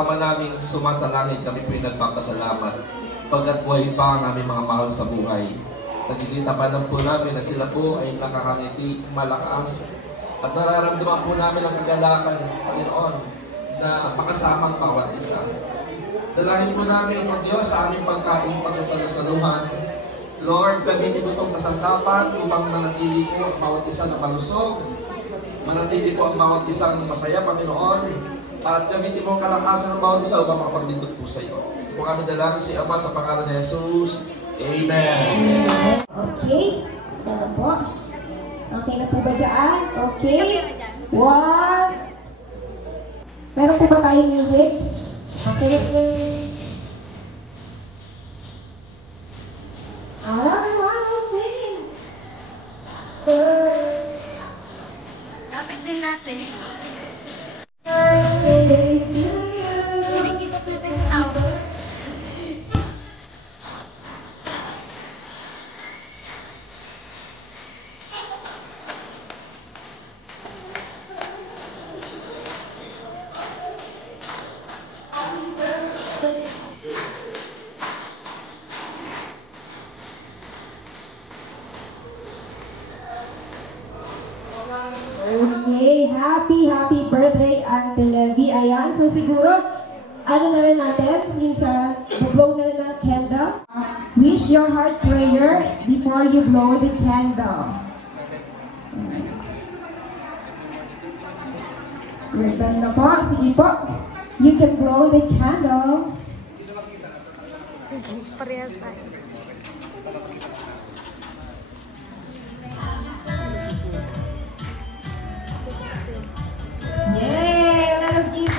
Ama naming sumasalangit, kami po'y nagpapasalamat. Pagkat buhay pa ang aming mga mahal sa buhay. Nagkikitapanan po namin na sila po ay nakakangiti, malakas. At nararamdaman po namin ang kagalakan, Panginoon, na makasama ang bawat isa. Dalahin po namin ang Diyos sa aming pagkain, pagsasalusaluhan. Lord, gamitin mo itong kasantapan upang manatili po ang bawat isa na malusog. Manatili po ang bawat isa na masaya, Panginoon. At gamitin mo ang kalakasan ng bawat isa upang makapaglingkod po sa iyo. Kung kami dalangin si Ama sa pangalan ni Jesus. Amen. Okay. Tama po. Okay na po ba dyan? Okay. One. Meron po ba tayong music? Okay. I wanna sing. Dapat din natin. Okay, happy birthday, Ate Levy. Ayan, so siguro, ano na rin natin, yung sa blow na rin ng candle. Wish your heart prayer before you blow the candle. We're done na po. Sige po. You can blow the candle. Sige, parehas tayo. Yay! Let us give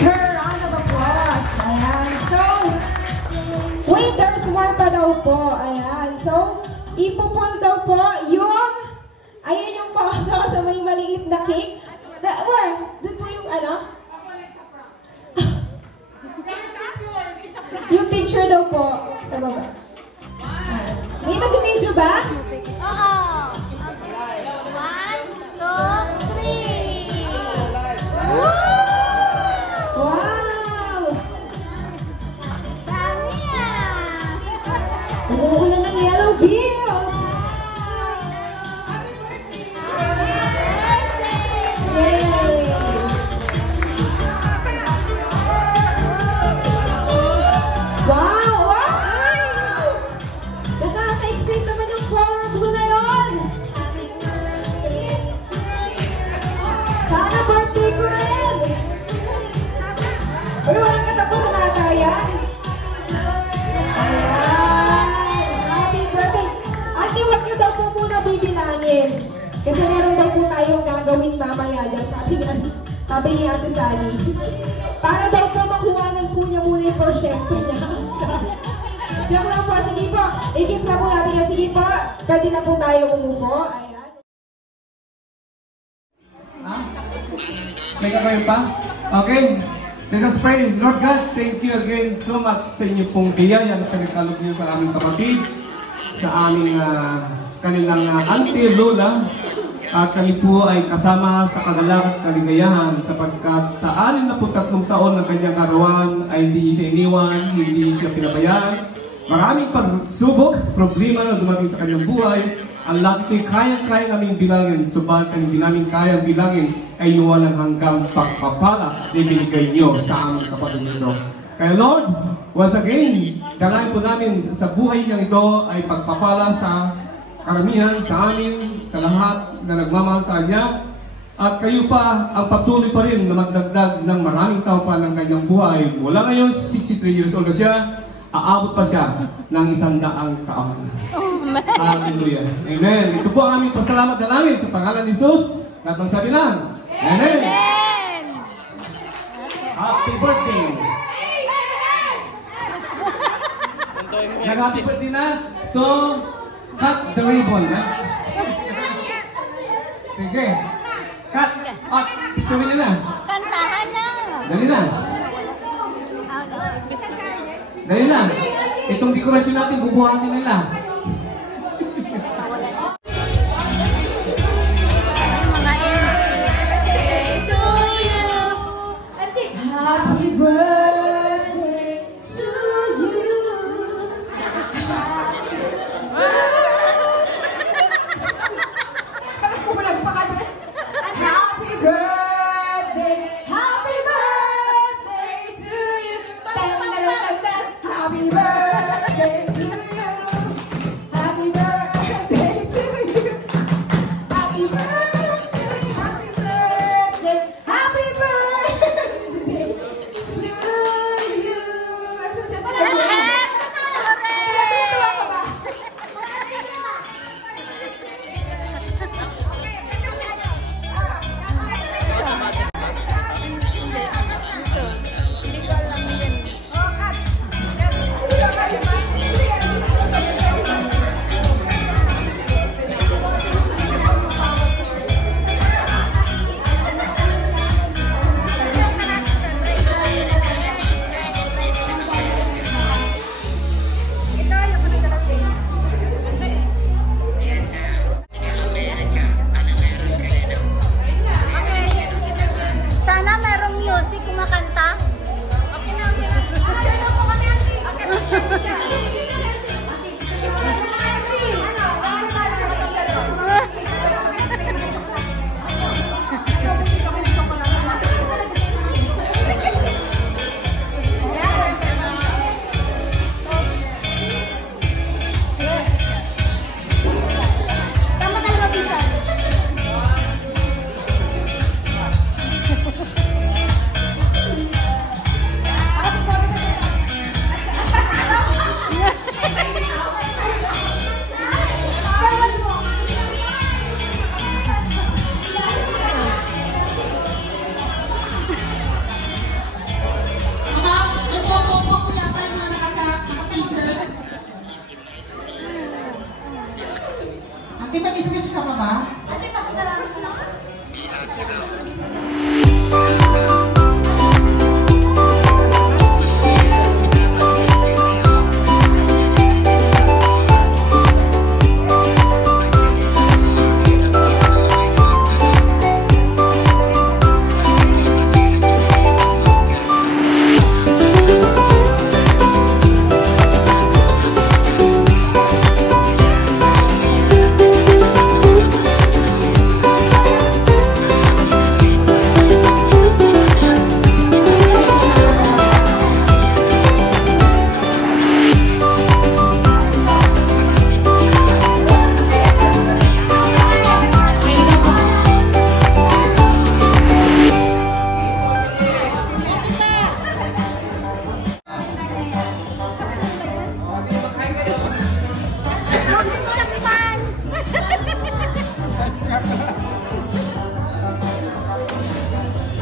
her a round of applause. Ayan. So, wait, there's more pa daw po. Ayan. So, ipupul daw po yung, ayun yung po daw sa may maliit na cake. Where? Doon po yung ano? Yung picture daw po sa baba. May nag-video ba? Oo. Okay. 1, 2, 3. Wow! Dami ah! Umuulan ng yellow bills! Yay! Wow! Wow! Nakaka-excite naman yung color blue na yun! Sana birthday ko rin! Uy, walang katapusan nata yan! Ayan! Happy birthday! Ate, huwag niyo daw po muna bibilangin. Kasi meron daw po tayong gagawin mamaya dyan, sabi ni Ate Sally. Para daw po makuhanan po niya muna yung porsyento niya. Diyan lang po, sige po. I-keep na po natin yan. Sige po, pwede na po tayo umupo. Ayan. May gagawin pa? Okay. Let us pray. Lord God, thank you again so much sa inyo pong biyaya na pinagkalog niyo sa aming kapatid, sa aming kanilang auntie Lola. At kami po ay kasama sa kagalakan at kaligayahan sapagkat sa 63 taon ng kanyang karawan ay hindi siya iniwan, hindi siya pinabayaan. Maraming pagsubok, problema na dumating sa kanyang buhay. Ang lahat ito'y kayang-kaya naming bilangin, subalit ang hindi namin kayang bilangin ay walang hanggang pagpapala na ibinigay niyo sa aming kapatid nito. Kaya Lord, once again, dalangin po namin sa buhay niyang ito ay pagpapala sa karamihan, sa amin, sa lahat na nagmamahal sa kanya. At kayo pa ang patuloy pa rin na magdagdag ng maraming tao pa ng kanyang buhay. Wala ngayon, 63 years old na siya, aabot pa siya ng 100 taon. Hallelujah. Amen. Ito po ang aming pasalamat dalangin sa pangalan ni Jesus. Lahat ng sabi lang. Amen. Amen! Happy birthday. Nag-happy birthday na. So, cut the ribbon. Sige. Cut. At picture nyo na. Kantahan na! Dali na. Dali na. Itong dekorasyon natin, bubuhatin nila. Mga MC. Birthday to you! Happy birthday! Nag-crush ka pa ba? Ate, pasasalamat na.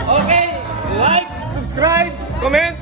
Okay, like, subscribe, comment,